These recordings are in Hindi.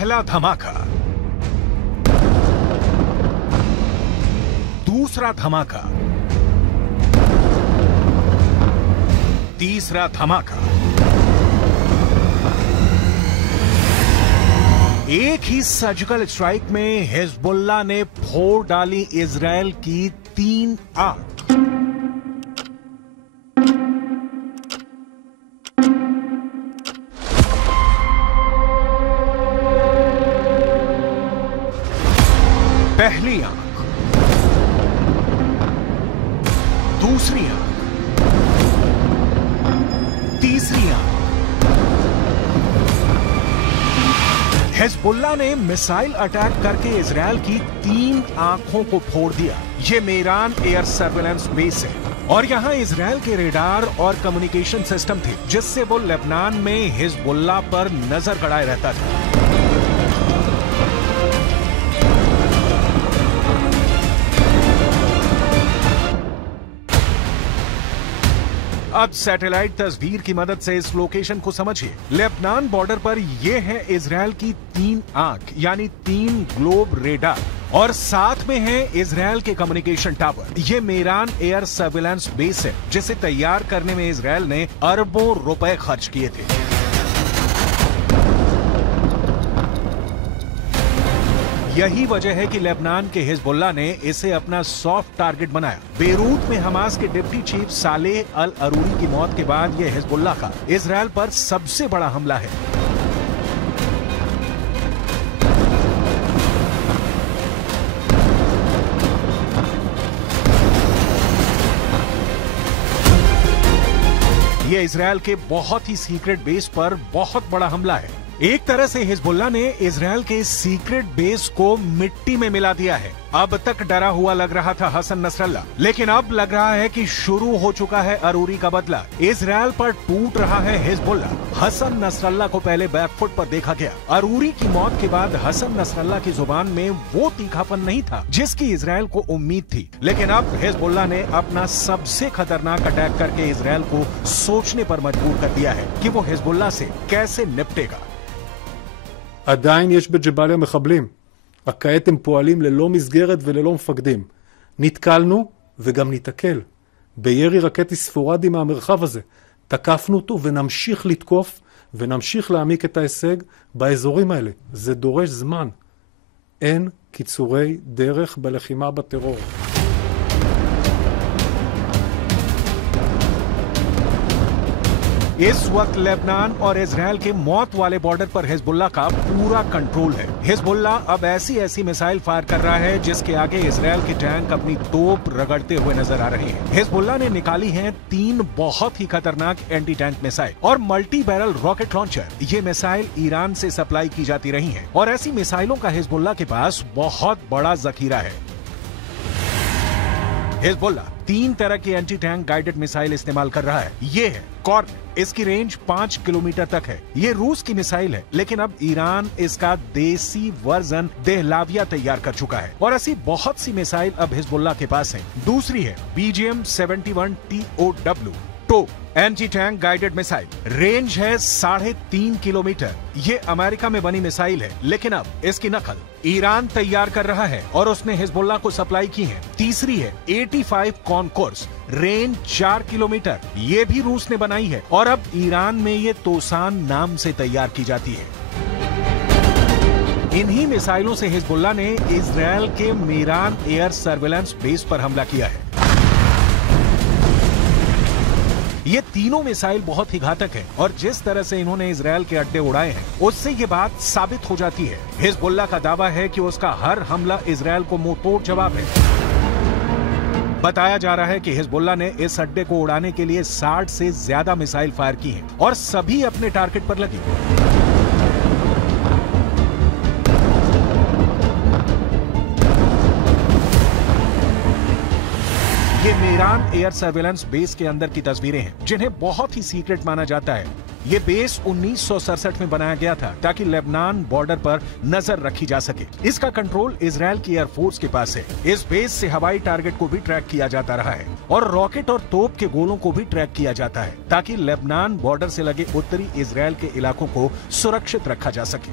पहला धमाका, दूसरा धमाका, तीसरा धमाका। एक ही सर्जिकल स्ट्राइक में हिजबुल्लाह ने फोड़ डाली इजरायल की 3 आंख। पहली आंख, दूसरी आंख, तीसरी आंख। हिजबुल्लाह ने मिसाइल अटैक करके इजरायल की 3 आंखों को फोड़ दिया। ये मेरान एयर सर्विलेंस बेस है और यहां इजरायल के रेडार और कम्युनिकेशन सिस्टम थे, जिससे वो लेबनान में हिजबुल्लाह पर नजर गड़ाए रहता था। अब सैटेलाइट तस्वीर की मदद से इस लोकेशन को समझिए। लेबनान बॉर्डर पर यह है इजरायल की 3 आंख यानी 3 ग्लोब रेडार और साथ में है इजरायल के कम्युनिकेशन टावर। ये मेरान एयर सर्विलेंस बेस है, जिसे तैयार करने में इजरायल ने अरबों रुपए खर्च किए थे। यही वजह है कि लेबनान के हिजबुल्लाह ने इसे अपना सॉफ्ट टारगेट बनाया। बेरूत में हमास के डिप्टी चीफ सालेह अल अरूरी की मौत के बाद यह हिजबुल्लाह का इजरायल पर सबसे बड़ा हमला है। यह इजरायल के बहुत ही सीक्रेट बेस पर बहुत बड़ा हमला है। एक तरह से हिजबुल्लाह ने इजरायल के सीक्रेट बेस को मिट्टी में मिला दिया है। अब तक डरा हुआ लग रहा था हसन नसरल्लाह, लेकिन अब लग रहा है कि शुरू हो चुका है अरूरी का बदला। इजरायल पर टूट रहा है हिजबुल्लाह। हसन नसरल्लाह को पहले बैकफुट पर देखा गया। अरूरी की मौत के बाद हसन नसरल्लाह की जुबान में वो तीखापन नहीं था जिसकी इजरायल को उम्मीद थी, लेकिन अब हिजबुल्लाह ने अपना सबसे खतरनाक अटैक करके इजरायल को सोचने पर मजबूर कर दिया है कि वो हिजबुल्लाह से कैसे निपटेगा। עדיין יש בג'באליה מחבלים. רק כעת הם פועלים ללא מסגרת וללא מפקדים. נתקלנו וגם ניתקל. בירי רקטי ספורדי מהמרחב הזה. תקפנו אותו ונמשיך לתקוף ונמשיך להעמיק את ההישג באזורים האלה. זה דורש זמן. אין קיצורי דרך בלחימה בטרור. इस वक्त लेबनान और इजरायल के मौत वाले बॉर्डर पर हिजबुल्लाह का पूरा कंट्रोल है। हिजबुल्लाह अब ऐसी मिसाइल फायर कर रहा है जिसके आगे इजरायल के टैंक अपनी तोप रगड़ते हुए नजर आ रहे हैं। हिजबुल्लाह ने निकाली हैं 3 बहुत ही खतरनाक एंटी टैंक मिसाइल और मल्टी बैरल रॉकेट लॉन्चर। ये मिसाइल ईरान से सप्लाई की जाती रही हैं और ऐसी मिसाइलों का हिजबुल्लाह के पास बहुत बड़ा जखीरा है। हिजबुल्लाह 3 तरह की एंटी टैंक गाइडेड मिसाइल इस्तेमाल कर रहा है। ये है कॉर्न, इसकी रेंज 5 किलोमीटर तक है। ये रूस की मिसाइल है, लेकिन अब ईरान इसका देसी वर्जन देहलाविया तैयार कर चुका है और ऐसी बहुत सी मिसाइल अब हिजबुल्लाह के पास है। दूसरी है BGM-71 TOW tow anti tank guided missile. Range है 3.5 किलोमीटर। ये अमेरिका में बनी मिसाइल है, लेकिन अब इसकी नकल ईरान तैयार कर रहा है और उसने हिजबुल्लाह को सप्लाई की है। तीसरी है 85 कॉनकोर्स, रेंज 4 किलोमीटर। ये भी रूस ने बनाई है और अब ईरान में ये तोसान नाम से तैयार की जाती है। इन्हीं मिसाइलों से हिजबुल्लाह ने इजरायल के मेरान एयर सर्विलेंस बेस पर हमला किया है। ये तीनों मिसाइल बहुत ही घातक है और जिस तरह से इन्होंने इजरायल के अड्डे उड़ाए हैं, उससे ये बात साबित हो जाती है। हिजबुल्लाह का दावा है कि उसका हर हमला इजरायल को मुंहतोड़ जवाब है। बताया जा रहा है कि हिजबुल्लाह ने इस अड्डे को उड़ाने के लिए 60 से ज्यादा मिसाइल फायर की हैं और सभी अपने टारगेट पर लगी। ये मेरान एयर सर्विलेंस बेस के अंदर की तस्वीरें हैं, जिन्हें बहुत ही सीक्रेट माना जाता है। ये बेस 1967 में बनाया गया था ताकि लेबनान बॉर्डर पर नजर रखी जा सके। इसका कंट्रोल इजरायल की एयरफोर्स के पास है। इस बेस से हवाई टारगेट को भी ट्रैक किया जाता रहा है और रॉकेट और तोप के गोलों को भी ट्रैक किया जाता है ताकि लेबनान बॉर्डर से लगे उत्तरी इजरायल के इलाकों को सुरक्षित रखा जा सके।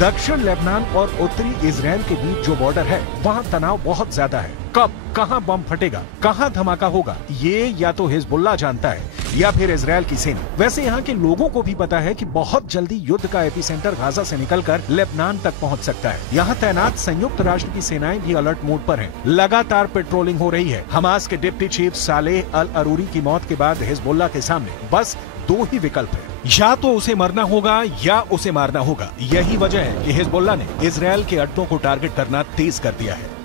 दक्षिण लेबनान और उत्तरी इजराइल के बीच जो बॉर्डर है वहाँ तनाव बहुत ज्यादा है। कब कहाँ बम फटेगा, कहाँ धमाका होगा, ये या तो हिजबुल्लाह जानता है या फिर इजराइल की सेना। वैसे यहाँ के लोगों को भी पता है कि बहुत जल्दी युद्ध का एपिसेंटर गाजा से निकलकर लेबनान तक पहुँच सकता है। यहाँ तैनात संयुक्त राष्ट्र की सेनाएं भी अलर्ट मोड पर हैं। लगातार पेट्रोलिंग हो रही है। हमास के डिप्टी चीफ सालेह अल अरूरी की मौत के बाद हिजबुल्लाह के सामने बस दो ही विकल्प है, या तो उसे मरना होगा या उसे मारना होगा। यही वजह है कि हिजबुल्लाह ने इजराइल के अड्डों को टारगेट करना तेज कर दिया है।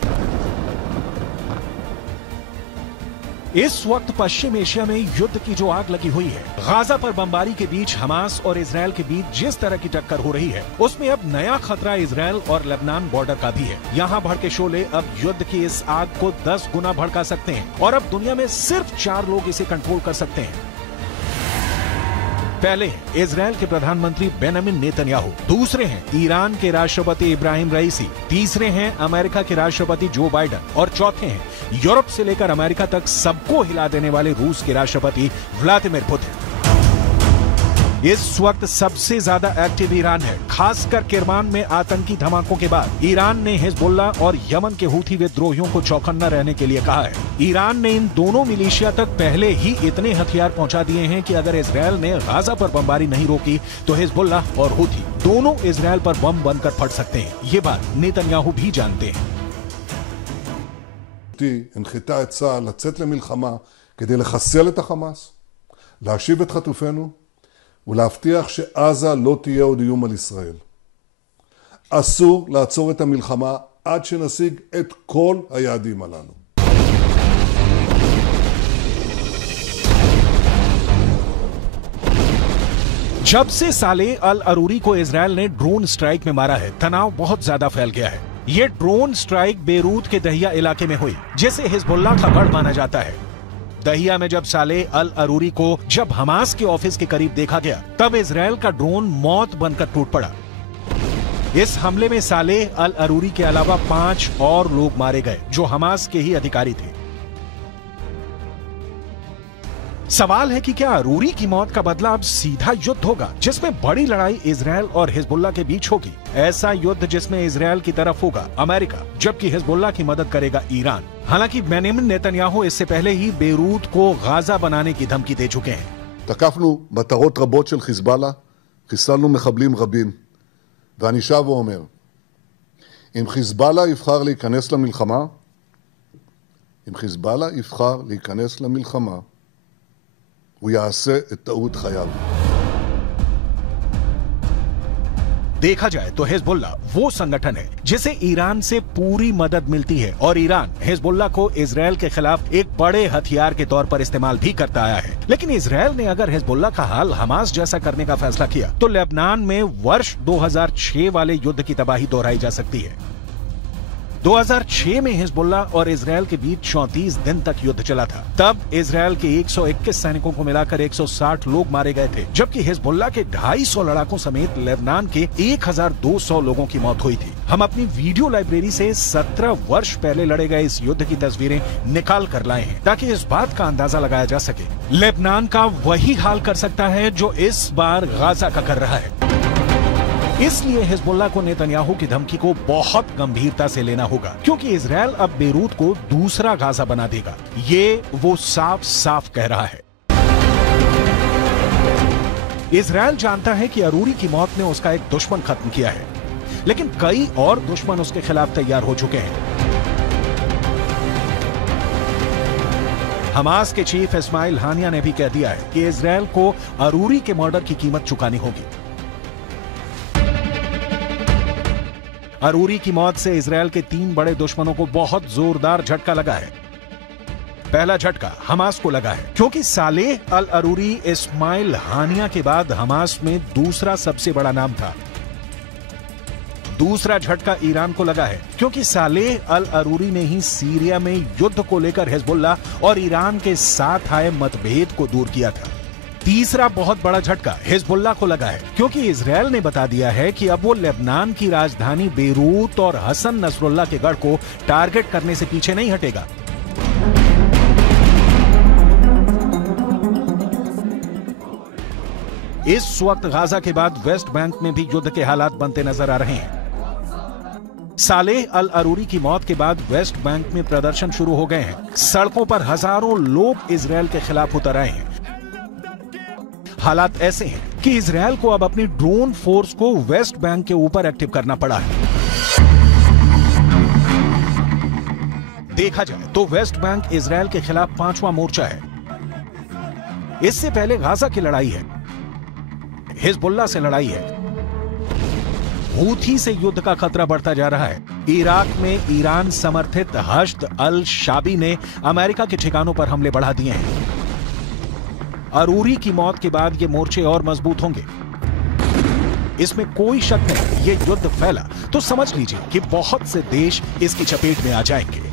इस वक्त पश्चिम एशिया में युद्ध की जो आग लगी हुई है, गाजा पर बमबारी के बीच हमास और इजराइल के बीच जिस तरह की टक्कर हो रही है, उसमें अब नया खतरा इजराइल और लेबनान बॉर्डर का भी है। यहाँ भड़के शोले अब युद्ध की इस आग को 10 गुना भड़का सकते हैं और अब दुनिया में सिर्फ 4 लोग इसे कंट्रोल कर सकते हैं। पहले हैं इजराइल के प्रधानमंत्री बेंजामिन नेतन्याहू, दूसरे हैं ईरान के राष्ट्रपति इब्राहिम रईसी, तीसरे हैं अमेरिका के राष्ट्रपति जो बाइडेन और चौथे हैं यूरोप से लेकर अमेरिका तक सबको हिला देने वाले रूस के राष्ट्रपति व्लादिमीर पुतिन। इस वक्त सबसे ज्यादा एक्टिव ईरान है, खासकर किरमान में आतंकी धमाकों के बाद ईरान ने हिजबुल्लाह और यमन के हूथी विद्रोहियों को चौकन्ना रहने के लिए कहा है। ईरान ने इन दोनों मिलिशिया तक पहले ही इतने हथियार पहुंचा दिए हैं कि अगर इजराइल ने गाजा पर बमबारी नहीं रोकी तो हिजबुल्लाह और हूथी दोनों इजराइल पर बम बनकर फट सकते हैं। ये बात नेतन्याहू भी जानते हैं। הנחתה את צה"ל לצאת למלחמה כדי לחסל את החמאס, להשיב את חטופינו ולהבטיח שעזה לא תהיה עוד איום על ישראל. אסור לעצור את המלחמה עד שנשיג את כל היעדים הללו. जब से सालेह अल अरूरी को इजराइल ने ड्रोन स्ट्राइक में मारा है, तनाव बहुत ज्यादा फैल गया है। ये ड्रोन स्ट्राइक बेरूत के दहिया इलाके में हुई, जिसे हिजबुल्लाह का गढ़ माना जाता है। दहिया में जब सालेह अल अरूरी को जब हमास के ऑफिस के करीब देखा गया, तब इजराइल का ड्रोन मौत बनकर टूट पड़ा। इस हमले में सालेह अल अरूरी के अलावा 5 और लोग मारे गए जो हमास के ही अधिकारी थे। सवाल है कि क्या अरूरी की मौत का बदला अब सीधा युद्ध होगा, जिसमें बड़ी लड़ाई इजराइल और हिजबुल्लाह के बीच होगी। ऐसा युद्ध जिसमें इजराइल की तरफ होगा अमेरिका, जबकि हिजबुल्लाह की मदद करेगा ईरान। हालांकि बेंजामिन नेतन्याहू इससे पहले ही बेरूत को गाजा बनाने की धमकी दे चुके हैं। תקפנו מטרות רבות של חיזבאללה, חיסלנו מחבלים רבים, ואני שב ואומר, אם חיזבאללה יבחר להיכנס למלחמה, הוא יעשה את טעות חייו. देखा जाए तो हिजबुल्लाह वो संगठन है जिसे ईरान से पूरी मदद मिलती है और ईरान हिजबुल्लाह को इजराइल के खिलाफ एक बड़े हथियार के तौर पर इस्तेमाल भी करता आया है। लेकिन इजराइल ने अगर हिजबुल्लाह का हाल हमास जैसा करने का फैसला किया तो लेबनान में वर्ष 2006 वाले युद्ध की तबाही दोहराई जा सकती है। 2006 में हिजबुल्लाह और इजराइल के बीच 34 दिन तक युद्ध चला था। तब इजराइल के 121 सैनिकों को मिलाकर 160 लोग मारे गए थे, जबकि हिजबुल्लाह के 250 लड़ाकों समेत लेबनान के 1200 लोगों की मौत हुई थी। हम अपनी वीडियो लाइब्रेरी से 17 वर्ष पहले लड़े गए इस युद्ध की तस्वीरें निकाल कर लाए हैं ताकि इस बात का अंदाजा लगाया जा सके। लेबनान का वही हाल कर सकता है जो इस बार गाजा का कर रहा है। इसलिए हिजबुल्लाह को नेतन्याहू की धमकी को बहुत गंभीरता से लेना होगा, क्योंकि इजराइल अब बेरूत को दूसरा गाजा बना देगा। ये वो साफ साफ कह रहा है। इजराइल जानता है कि अरूरी की मौत ने उसका एक दुश्मन खत्म किया है, लेकिन कई और दुश्मन उसके खिलाफ तैयार हो चुके हैं। हमास के चीफ इस्माइल हानिया ने भी कह दिया है कि इजराइल को अरूरी के मर्डर की कीमत चुकानी होगी। अरूरी की मौत से इजराइल के 3 बड़े दुश्मनों को बहुत जोरदार झटका लगा है। पहला झटका हमास को लगा है, क्योंकि सालेह अल अरूरी इस्माइल हानिया के बाद हमास में दूसरा सबसे बड़ा नाम था। दूसरा झटका ईरान को लगा है, क्योंकि सालेह अल अरूरी ने ही सीरिया में युद्ध को लेकर हिजबुल्लाह और ईरान के साथ आए मतभेद को दूर किया था। तीसरा बहुत बड़ा झटका हिजबुल्लाह को लगा है, क्योंकि इजराइल ने बता दिया है कि अब वो लेबनान की राजधानी बेरूत और हसन नसरुल्लाह के गढ़ को टारगेट करने से पीछे नहीं हटेगा। इस वक्त गाजा के बाद वेस्ट बैंक में भी युद्ध के हालात बनते नजर आ रहे हैं। सालेह अल अरूरी की मौत के बाद वेस्ट बैंक में प्रदर्शन शुरू हो गए हैं। सड़कों पर हजारों लोग इजरायल के खिलाफ उतर आए हैं। हालात ऐसे हैं कि इजरायल को अब अपनी ड्रोन फोर्स को वेस्ट बैंक के ऊपर एक्टिव करना पड़ा है। देखा जाए तो वेस्ट बैंक इजरायल के खिलाफ 5वां मोर्चा है। इससे पहले गाजा की लड़ाई है, हिजबुल्लाह से लड़ाई है, हूथी से युद्ध का खतरा बढ़ता जा रहा है। इराक में ईरान समर्थित हश्द अल शाबी ने अमेरिका के ठिकानों पर हमले बढ़ा दिए हैं। अरूरी की मौत के बाद ये मोर्चे और मजबूत होंगे, इसमें कोई शक नहीं। ये युद्ध फैला तो समझ लीजिए कि बहुत से देश इसकी चपेट में आ जाएंगे।